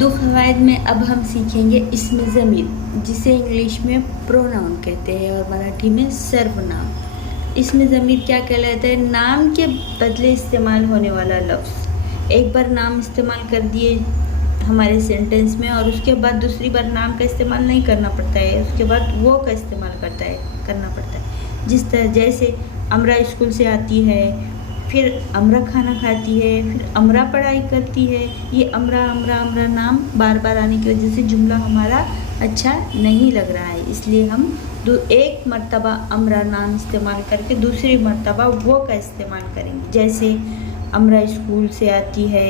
उर्दू क़वायद में अब हम सीखेंगे इसमें ज़मीर, जिसे इंग्लिश में प्रोनाउन कहते हैं और मराठी में सर्वनाम। इसमें ज़मीर क्या कहलाता है? नाम के बदले इस्तेमाल होने वाला लफ्ज़। एक बार नाम इस्तेमाल कर दिए हमारे सेंटेंस में और उसके बाद दूसरी बार नाम का इस्तेमाल नहीं करना पड़ता है, उसके बाद वो का इस्तेमाल करना पड़ता है। जिस तरह जैसे अमरा स्कूल से आती है, फिर अमरा खाना खाती है, फिर अमरा पढ़ाई करती है। ये अमरा अमरा अमरा नाम बार बार आने की वजह से जुमला हमारा अच्छा नहीं लग रहा है, इसलिए हम एक मर्तबा अमरा नाम इस्तेमाल करके दूसरी मर्तबा वो का इस्तेमाल करेंगे। जैसे अमरा स्कूल से आती है,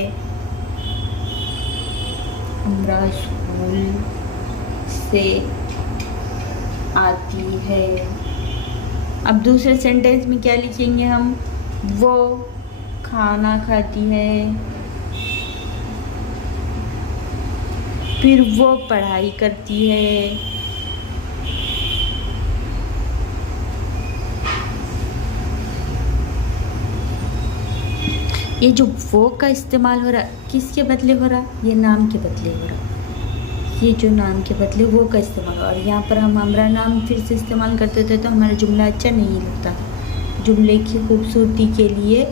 अमरा स्कूल से आती है। अब दूसरे सेंटेंस में क्या लिखेंगे हम? वो खाना खाती है, फिर वो पढ़ाई करती है। ये जो वो का इस्तेमाल हो रहा किसके बदले हो रहा? ये नाम के बदले हो रहा। ये जो नाम के बदले वो का इस्तेमाल हो रहा। और यहाँ पर हम अमरा नाम फिर से इस्तेमाल करते थे तो हमारा जुमला अच्छा नहीं लगता। जुमले की खूबसूरती के लिए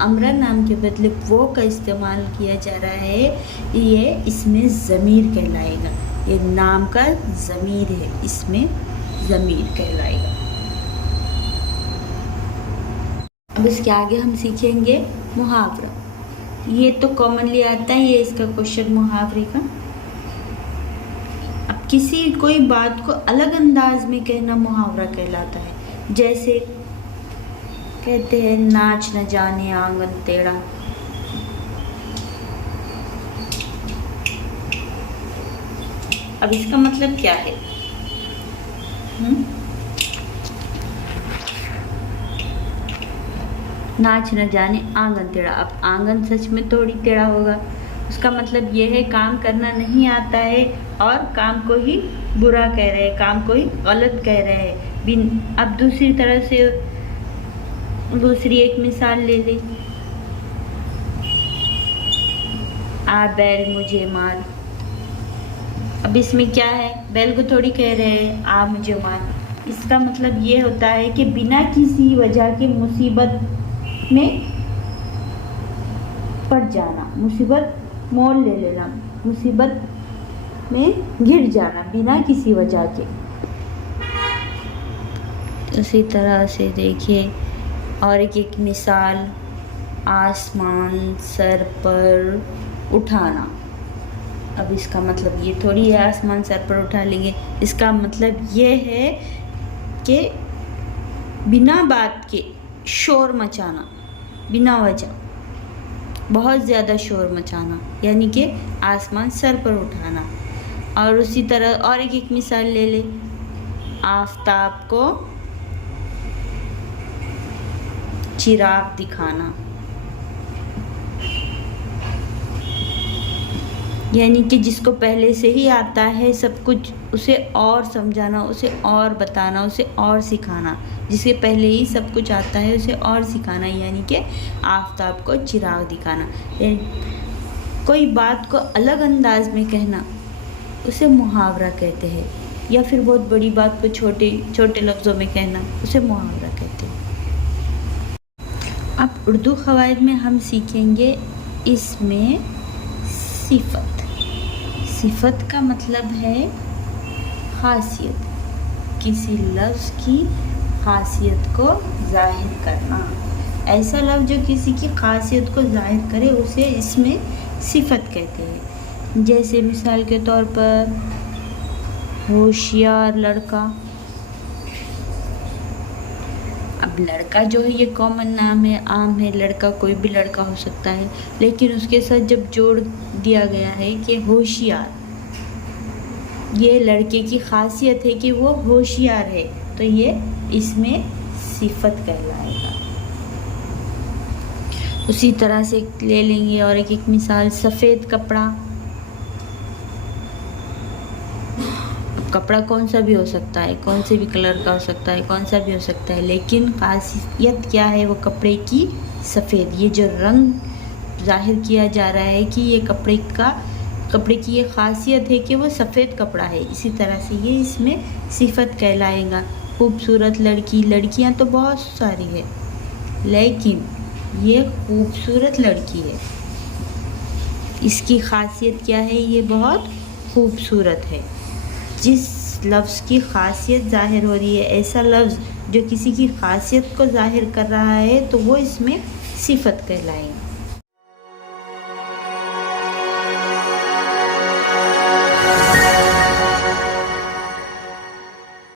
अमरा नाम के बदले वो का इस्तेमाल किया जा रहा है। ये इसमें ज़मीर कहलाएगा। ये नाम का ज़मीर है, इसमें ज़मीर कहलाएगा। अब इसके आगे हम सीखेंगे मुहावरा। ये तो कॉमनली आता है, ये इसका क्वेश्चन मुहावरे का। अब कोई बात को अलग अंदाज में कहना मुहावरा कहलाता है। जैसे कहते हैं नाच न जाने आंगन टेढ़ा। अब इसका मतलब क्या है? नाच न जाने आंगन टेढ़ा। अब आंगन सच में थोड़ी टेढ़ा होगा, उसका मतलब यह है काम करना नहीं आता है और काम को ही बुरा कह रहे हैं, काम को ही गलत कह रहे हैं। अब दूसरी तरह से दूसरी एक मिसाल ले ले। आ बैल मुझे मार। अब इसमें क्या है? बैल को थोड़ी कह रहे हैं आ मुझे मार। इसका मतलब ये होता है कि बिना किसी वजह के मुसीबत में पड़ जाना, मुसीबत मोल ले लेना, मुसीबत में घिर जाना बिना किसी वजह के। उसी तरह से देखिए और एक मिसाल, आसमान सर पर उठाना। अब इसका मतलब ये थोड़ी है आसमान सर पर उठा लेंगे। इसका मतलब ये है कि बिना बात के शोर मचाना, बिना वजह बहुत ज़्यादा शोर मचाना, यानी कि आसमान सर पर उठाना। और उसी तरह और एक मिसाल ले ले, आफताब को चिराग दिखाना, यानी कि जिसको पहले से ही आता है सब कुछ, उसे और समझाना, उसे और बताना, उसे और सिखाना। जिसे पहले ही सब कुछ आता है उसे और सिखाना, यानी कि आफताब को चिराग दिखाना। कोई बात को अलग अंदाज में कहना उसे मुहावरा कहते हैं, या फिर बहुत बड़ी बात को छोटे छोटे लफ्ज़ों में कहना उसे मुहावरा कहते हैं। अब उर्दू क़वायद में हम सीखेंगे इसमें सिफत। सिफत का मतलब है खासियत, किसी लफ्ज़ की खासियत को ज़ाहिर करना। ऐसा लफ्ज़ जो किसी की खासियत को ज़ाहिर करे उसे इसमें सिफत कहते हैं। जैसे मिसाल के तौर पर होशियार लड़का। अब लड़का जो है ये कॉमन नाम है, आम है, लड़का कोई भी लड़का हो सकता है, लेकिन उसके साथ जब जोड़ दिया गया है कि होशियार, ये लड़के की खासियत है कि वो होशियार है, तो ये इसमें सिफत कहलाएगा। उसी तरह से ले लेंगे और एक मिसाल, सफ़ेद कपड़ा। कपड़ा कौन सा भी हो सकता है, कौन से भी कलर का हो सकता है, कौन सा भी हो सकता है, लेकिन खासियत क्या है? वो कपड़े की सफ़ेद, ये जो रंग जाहिर किया जा रहा है कि ये कपड़े का कपड़े की ये खासियत है कि वो सफ़ेद कपड़ा है, इसी तरह से ये इसमें सिफत कहलाएगा। खूबसूरत लड़की, लड़कियां तो बहुत सारी है, लेकिन ये खूबसूरत लड़की है। इसकी खासियत क्या है? ये बहुत खूबसूरत है। जिस लफ्ज़ की खासियत ज़ाहिर हो रही है, ऐसा लफ्ज़ जो किसी की खासियत को ज़ाहिर कर रहा है, तो वो इसमें सिफत कहलाएगा।